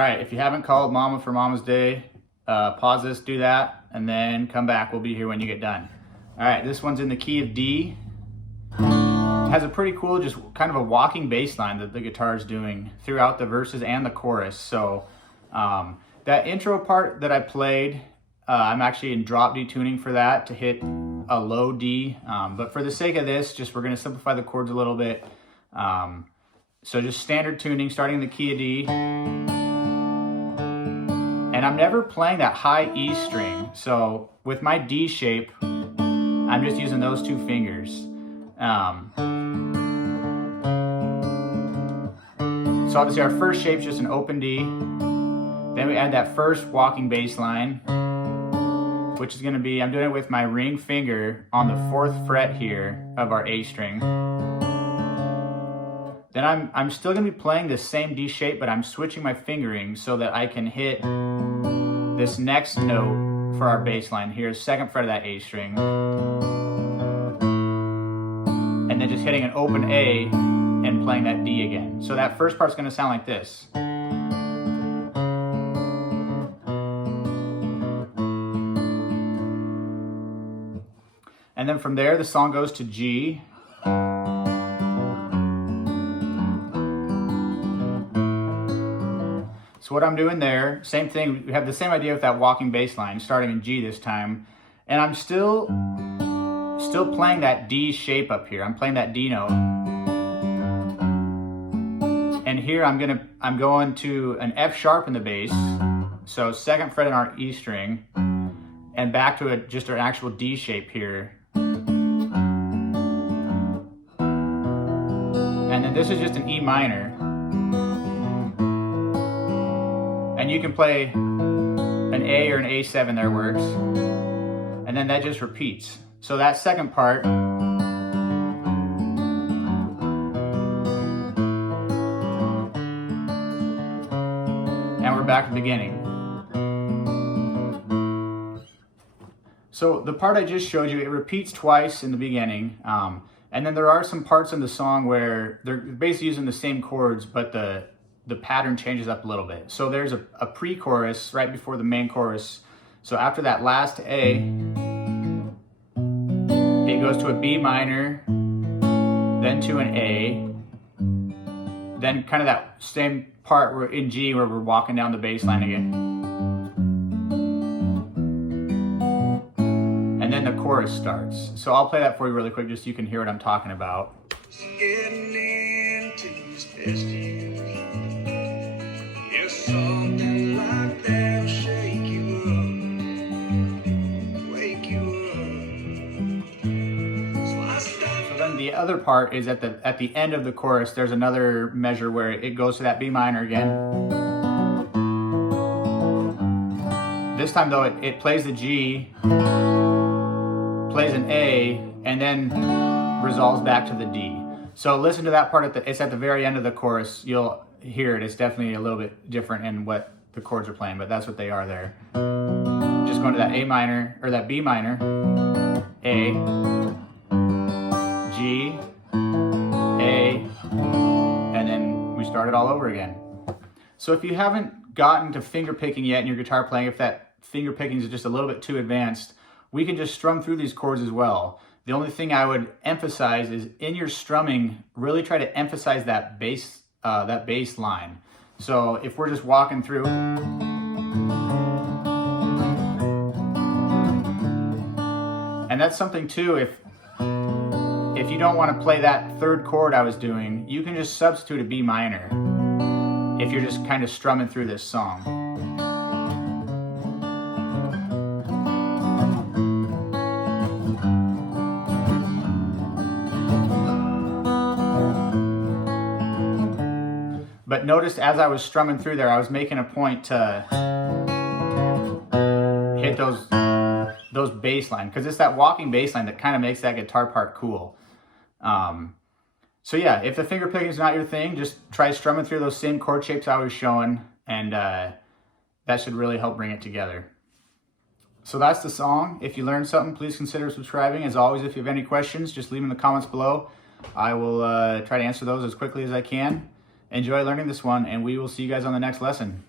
All right, if you haven't called Mama for Mama's Day, pause this, do that, and then come back. We'll be here when you get done. All right, this one's in the key of D. It has a pretty cool, just kind of a walking bass line that the guitar is doing throughout the verses and the chorus. So that intro part that I played, I'm actually in drop D tuning for that to hit a low D. But for the sake of this, we're gonna simplify the chords a little bit. So just standard tuning, starting in the key of D. And I'm never playing that high E string. So with my D shape, I'm just using those two fingers. So obviously our first shape is just an open D. Then we add that first walking bass line, which is gonna be, I'm doing it with my ring finger on the 4th fret here of our A string. Then I'm still gonna be playing the same D shape, but I'm switching my fingering so that I can hit this next note for our bass line here, 2nd fret of that A string. And then just hitting an open A and playing that D again. So that first part's gonna sound like this. And then from there, the song goes to G. So what I'm doing there, same thing, we have the same idea with that walking bass line, starting in G this time. And I'm still playing that D shape up here. I'm playing that D note. And here I'm going to an F sharp in the bass. So 2nd fret in our E string, and back to just an actual D shape here. And then this is just an E minor. And you can play an A or an A7, there works. And then that just repeats. So that second part, and we're back to the beginning. So the part I just showed you, it repeats twice in the beginning. And then there are some parts in the song where they're basically using the same chords, but the pattern changes up a little bit. So there's a pre-chorus right before the main chorus. So after that last A, it goes to a B minor, then to an A, then kind of that same part where in G where we're walking down the bass line again. And then the chorus starts. So I'll play that for you really quick just so you can hear what I'm talking about. Getting into his best years. Yes, something like that'll shake you up, wake you up. So then the other part is at the end of the chorus, there's another measure where it goes to that B minor again. This time though, it plays the G, plays an A, and then resolves back to the D. So listen to that part, it's at the very end of the chorus. You'll hear it. It's definitely a little bit different in what the chords are playing, but that's what they are there. Just going to that A minor, or that B minor, A, G, A, and then we start it all over again. So if you haven't gotten to finger picking yet in your guitar playing, if that finger picking is just a little bit too advanced, we can just strum through these chords as well. The only thing I would emphasize is in your strumming, really try to emphasize that bass line. So if we're just walking through, and that's something too, if you don't want to play that 3rd chord I was doing, you can just substitute a B minor if you're just kind of strumming through this song. But notice as I was strumming through there, I was making a point to hit those bass line, because it's that walking bass line that kind of makes that guitar part cool. So yeah, if the finger picking is not your thing, just try strumming through those same chord shapes I was showing, and that should really help bring it together. So that's the song. If you learned something, please consider subscribing. As always, if you have any questions, just leave them in the comments below. I will try to answer those as quickly as I can. Enjoy learning this one, and we will see you guys on the next lesson.